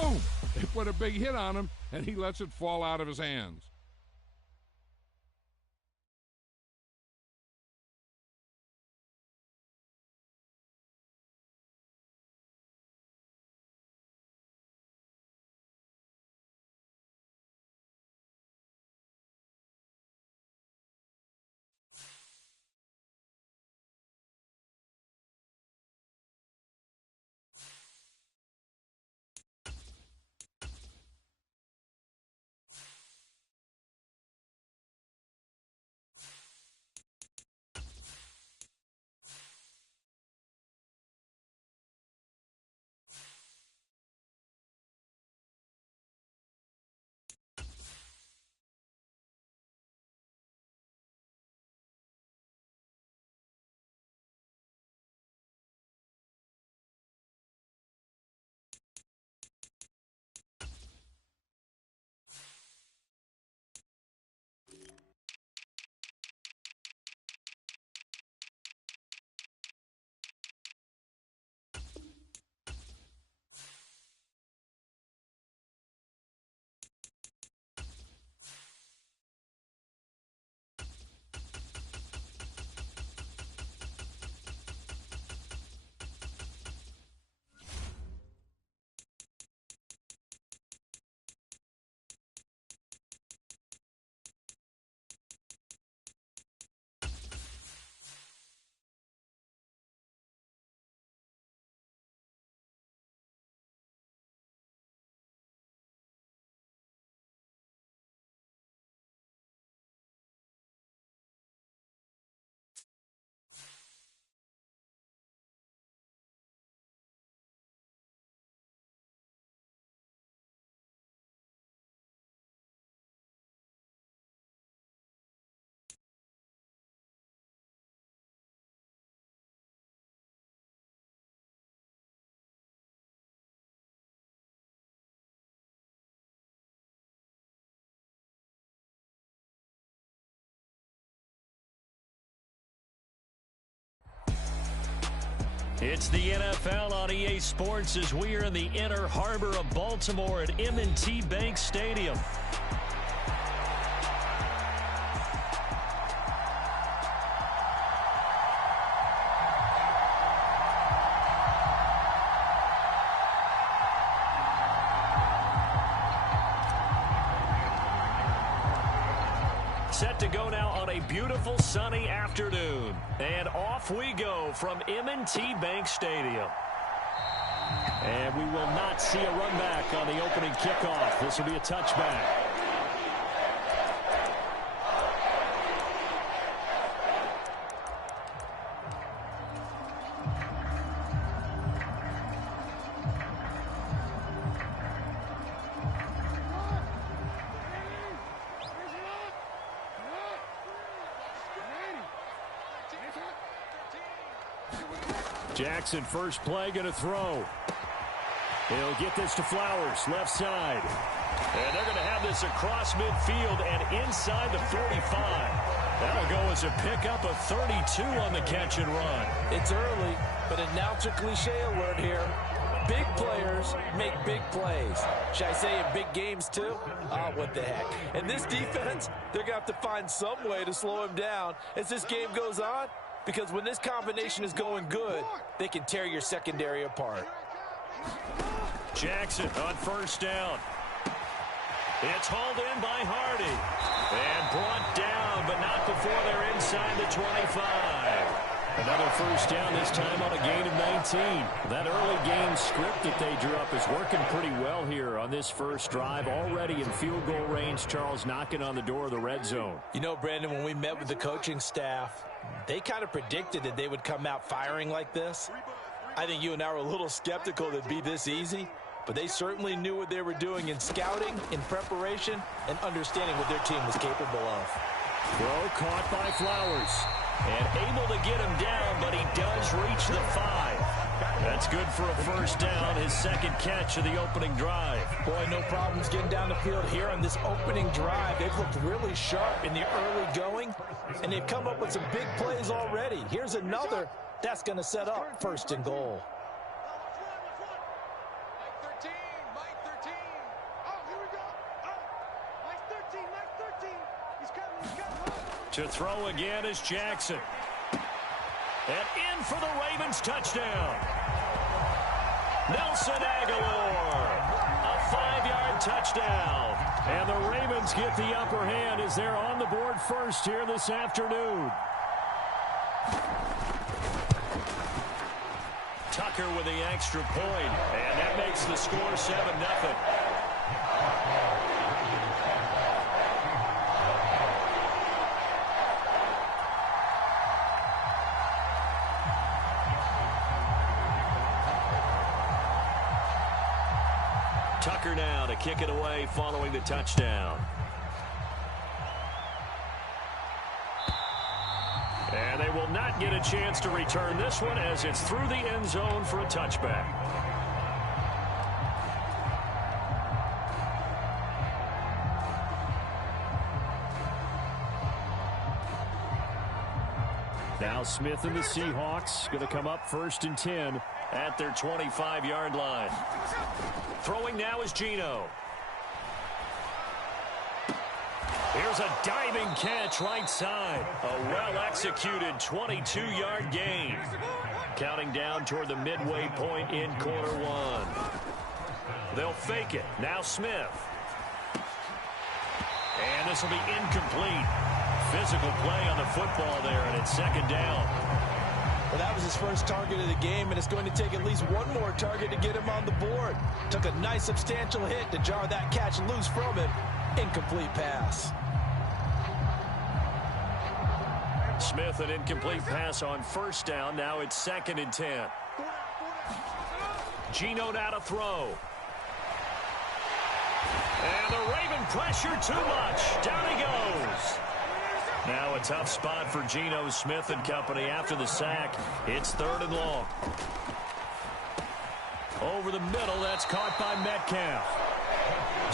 Boom! They put a big hit on him, and he lets it fall out of his hands. It's the NFL on EA Sports as we are in the inner harbor of Baltimore at M&T Bank Stadium. Set to go now on a beautiful sunny afternoon. And off we go from M&T Bank Stadium. And we will not see a run back on the opening kickoff. This will be a touchback. Jackson, first play, going to throw. He'll get this to Flowers, left side. And they're going to have this across midfield and inside the 45. That'll go as a pickup of 32 on the catch and run. It's early, but announcer cliche alert here. Big players make big plays. Should I say in big games too? Oh, what the heck. And this defense, they're going to have to find some way to slow him down as this game goes on. Because when this combination is going good, they can tear your secondary apart. Jackson on first down. It's hauled in by Hardy. And brought down, but not before they're inside the 25. Another first down, this time on a gain of 19. That early game script that they drew up is working pretty well here on this first drive. Already in field goal range, Charles knocking on the door of the red zone. You know, Brandon, when we met with the coaching staff, they kind of predicted that they would come out firing like this. I think you and I were a little skeptical that it'd be this easy, but they certainly knew what they were doing in scouting, in preparation, and understanding what their team was capable of. Throw caught by Flowers. And able to get him down, but he does reach the 5. That's good for a first down, his second catch of the opening drive. Boy, no problems getting down the field here on this opening drive. They've looked really sharp in the early going, and they've come up with some big plays already. Here's another that's going to set up first and goal. To throw again is Jackson. And in for the Ravens touchdown. Nelson Aguilar. A 5-yard touchdown. And the Ravens get the upper hand as they're on the board first here this afternoon. Tucker with the extra point, and that makes the score 7-0. Tucker now to kick it away following the touchdown. And they will not get a chance to return this one as it's through the end zone for a touchback. Now Smith and the Seahawks going to come up 1st and 10 at their 25-yard line. Throwing now is Geno. Here's a diving catch right side. A well-executed 22-yard gain. Counting down toward the midway point in quarter one. They'll fake it. Now Smith. And this will be incomplete. Physical play on the football there, and it's 2nd down. Well, that was his first target of the game, and it's going to take at least one more target to get him on the board. Took a nice substantial hit to jar that catch loose from him. Incomplete pass. Smith, an incomplete pass on 1st down. Now it's 2nd and 10. Geno now to throw. And the Raven pressure too much. Down he goes. Now a tough spot for Geno Smith and company after the sack. It's 3rd and long. Over the middle, that's caught by Metcalf.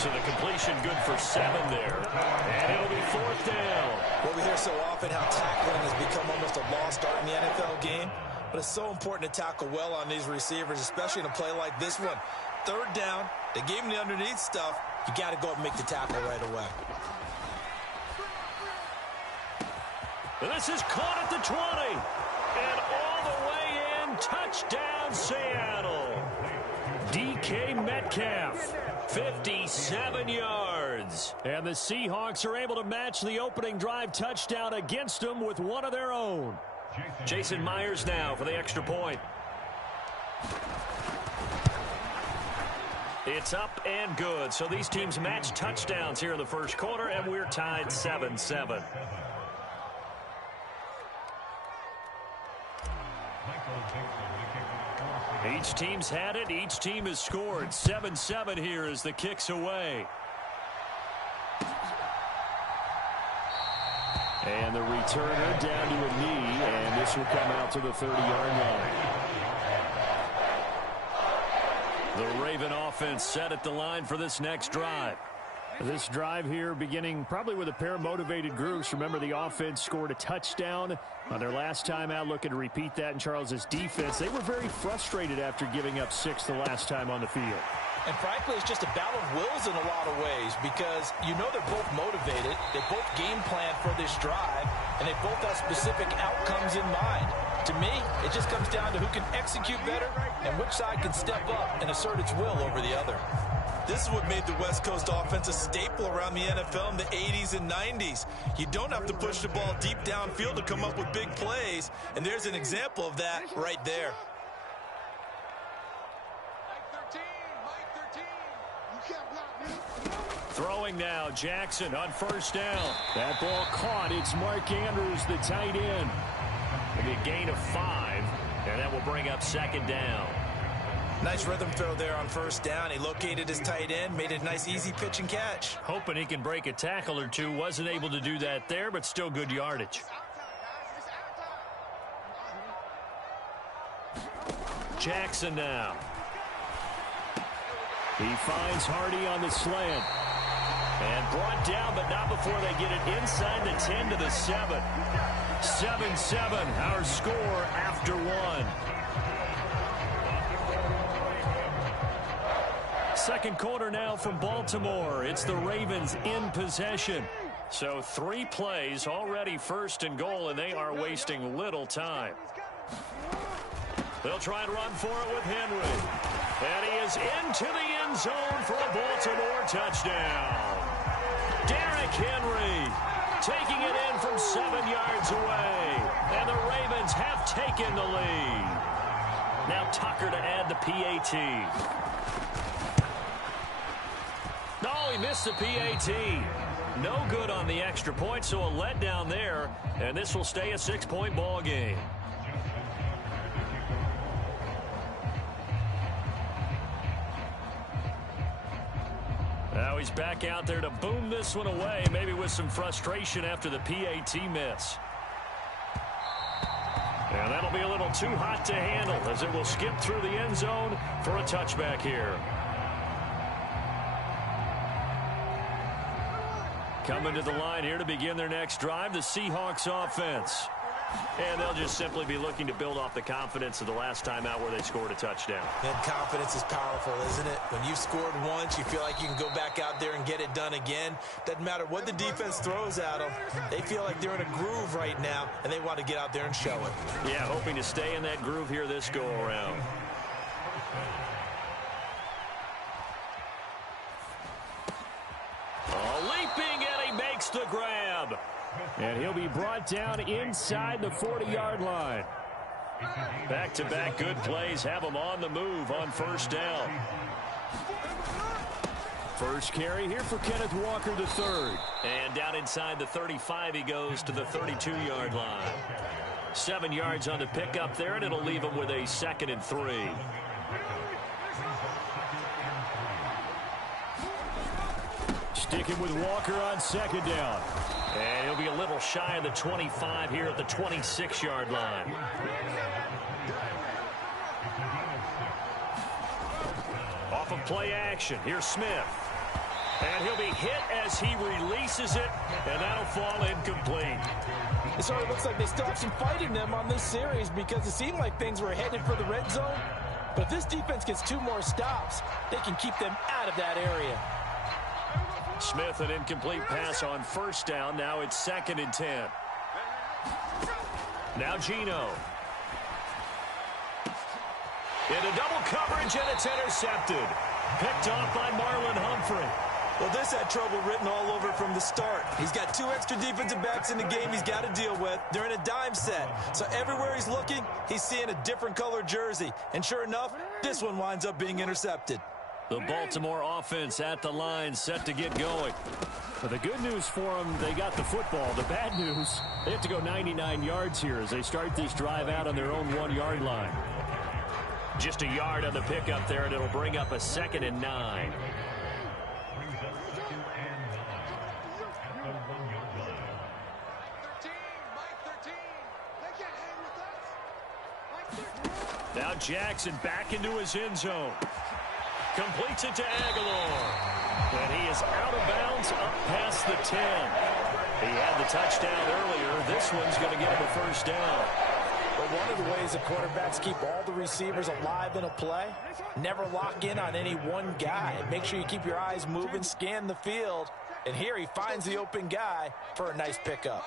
So the completion good for 7 there. And it'll be 4th down. Well, we hear so often how tackling has become almost a lost art in the NFL game. But it's so important to tackle well on these receivers, especially in a play like this one. 3rd down, they gave him the underneath stuff. You got to go up and make the tackle right away. This is caught at the 20. And all the way in, touchdown Seattle. DK Metcalf, 57 yards. And the Seahawks are able to match the opening drive touchdown against them with one of their own. Jason Myers now for the extra point. It's up and good. So these teams match touchdowns here in the first quarter, and we're tied 7-7. Each team's had it. Each team has scored. 7-7 here as the kick's away. And the returner down to a knee, and this will come out to the 30-yard line. The Raven offense set at the line for this next drive. This drive here beginning probably with a pair of motivated groups. Remember, the offense scored a touchdown on their last time out. Looking to repeat that in Charles's defense. They were very frustrated after giving up 6 the last time on the field. And frankly, it's just a battle of wills in a lot of ways because you know they're both motivated. They both game plan for this drive, and they both have specific outcomes in mind. To me, it just comes down to who can execute better and which side can step up and assert its will over the other. This is what made the West Coast offense a staple around the NFL in the 80s and 90s. You don't have to push the ball deep downfield to come up with big plays, and there's an example of that right there. Throwing now, Jackson on 1st down. That ball caught. It's Mark Andrews, the tight end. Maybe a gain of 5, and that will bring up 2nd down. Nice rhythm throw there on 1st down. He located his tight end, made a nice easy pitch and catch. Hoping he can break a tackle or two. Wasn't able to do that there, but still good yardage. Jackson now. He finds Hardy on the slant. And brought down, but not before they get it inside the 10 to the 7. 7-7, our score after 1. Second quarter now from Baltimore. It's the Ravens in possession. So 3 plays already first and goal, and they are wasting little time. They'll try and run for it with Henry. And he is into the end zone for a Baltimore touchdown. Derrick Henry taking it in from 7 yards away. And the Ravens have taken the lead. Now Tucker to add the PAT. No, he missed the PAT. No good on the extra point, so a letdown there. And this will stay a 6-point ball game. Now he's back out there to boom this one away, maybe with some frustration after the PAT miss. And that'll be a little too hot to handle as it will skip through the end zone for a touchback here. Coming to the line here to begin their next drive, the Seahawks offense. And they'll just simply be looking to build off the confidence of the last time out where they scored a touchdown. And confidence is powerful, isn't it? When you've scored once, you feel like you can go back out there and get it done again. Doesn't matter what the defense throws at them. They feel like they're in a groove right now, and they want to get out there and show it. Yeah, hoping to stay in that groove here this go-around. Leaping, and he makes the grab. And he'll be brought down inside the 40-yard line. Back-to-back good plays have him on the move on first down. First carry here for Kenneth Walker III. And down inside the 35 he goes to the 32-yard line. 7 yards on the pickup there, and it'll leave him with a 2nd and 3. Sticking with Walker on 2nd down. And he'll be a little shy of the 25 here at the 26-yard line. Off of play action, here's Smith. And he'll be hit as he releases it, and that'll fall incomplete. It sort of looks like they still have some fight in them on this series because it seemed like things were headed for the red zone. But if this defense gets 2 more stops, they can keep them out of that area. Smith, an incomplete pass on first down. Now it's 2nd and 10. Now Geno. Into double coverage, and it's intercepted. Picked off by Marlon Humphrey. Well, this had trouble written all over from the start. He's got 2 extra defensive backs in the game he's got to deal with. They're in a dime set. So everywhere he's looking, he's seeing a different color jersey. And sure enough, this one winds up being intercepted. The Baltimore offense at the line, set to get going. But the good news for them, they got the football. The bad news, they have to go 99 yards here as they start this drive out on their own 1-yard line. Just a yard on the pickup there, and it'll bring up a 2nd and 9. Now Jackson back into his end zone. Completes it to Aguilar. And he is out of bounds up past the 10. He had the touchdown earlier. This one's going to get him a first down. But one of the ways the quarterbacks keep all the receivers alive in a play, never lock in on any one guy. Make sure you keep your eyes moving, scan the field. And here he finds the open guy for a nice pickup.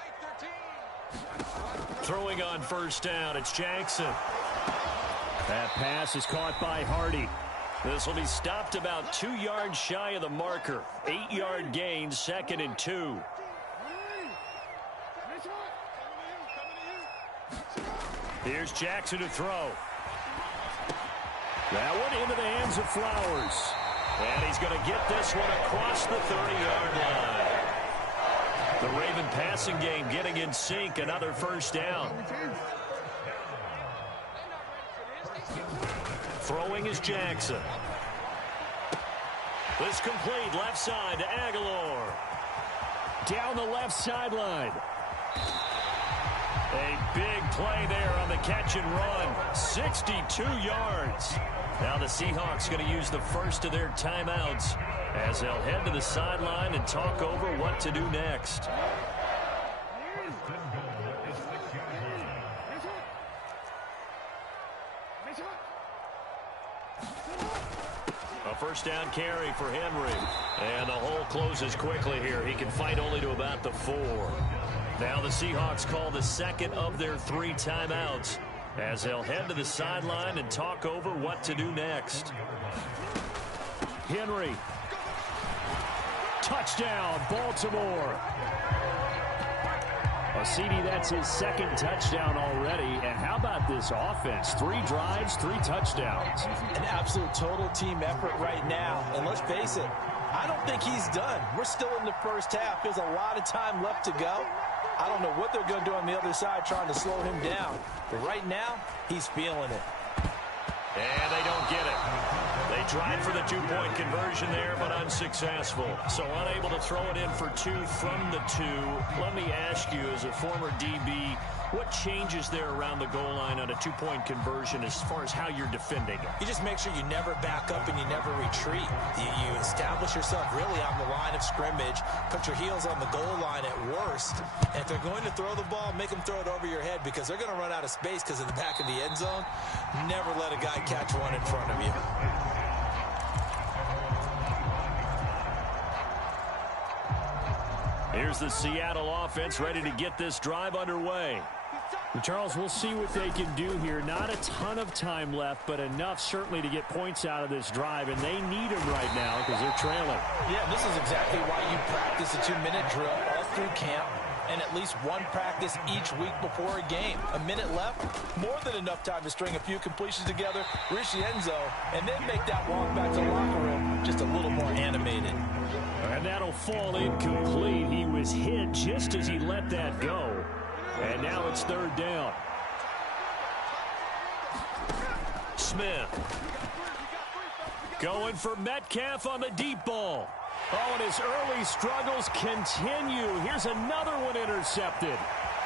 Throwing on first down, it's Jackson. That pass is caught by Hardy. This will be stopped about 2 yards shy of the marker. 8-yard gain, 2nd and 2. Here's Jackson to throw. That one into the hands of Flowers. And he's going to get this one across the 30-yard line. The Raven passing game getting in sync, another first down. Throwing is Jackson. This complete left side to Aguilar. Down the left sideline. A big play there on the catch and run. 62 yards. Now the Seahawks going to use the first of their timeouts as they'll head to the sideline and talk over what to do next. A first down carry for Henry. And the hole closes quickly here. He can fight only to about the 4. Now the Seahawks call the second of their 3 timeouts as they'll head to the sideline and talk over what to do next. Henry. Touchdown, Baltimore. Well, CD, that's his 2nd touchdown already. And how about this offense? 3 drives, 3 touchdowns. An absolute total team effort right now. And let's face it, I don't think he's done. We're still in the first half. There's a lot of time left to go. I don't know what they're going to do on the other side trying to slow him down. But right now, he's feeling it. And they don't get it. They tried for the 2-point conversion there, but unsuccessful. So unable to throw it in for 2 from the 2. Let me ask you, as a former DB, what changes there around the goal line on a 2-point conversion as far as how you're defending it? You just make sure you never back up and you never retreat. You establish yourself really on the line of scrimmage, put your heels on the goal line at worst. And if they're going to throw the ball, make them throw it over your head because they're going to run out of space because in the back of the end zone, never let a guy catch one in front of you. Here's the Seattle offense ready to get this drive underway. And Charles, we'll see what they can do here. Not a ton of time left, but enough certainly to get points out of this drive, and they need them right now because they're trailing. Yeah, this is exactly why you practice a 2-minute drill all through camp and at least one practice each week before a game. A minute left, more than enough time to string a few completions together, reach the end zone, and then make that walk back to the locker room just a little more animated. And that'll fall incomplete. He was hit just as he let that go. And now it's 3rd down. Smith. Going for Metcalf on the deep ball. Oh, and his early struggles continue. Here's another one intercepted.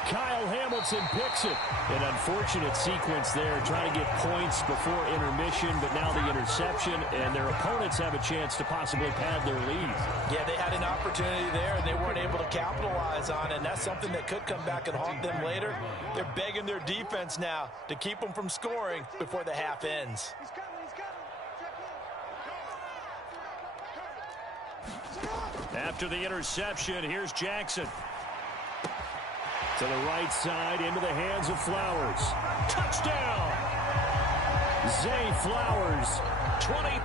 Kyle Hamilton picks it. An unfortunate sequence there, trying to get points before intermission, but now the interception, and their opponents have a chance to possibly pad their lead. Yeah, they had an opportunity there, and they weren't able to capitalize on it, and that's something that could come back and haunt them later. They're begging their defense now to keep them from scoring before the half ends. After the interception, here's Jackson. To the right side, into the hands of Flowers. Touchdown! Zay Flowers. 20.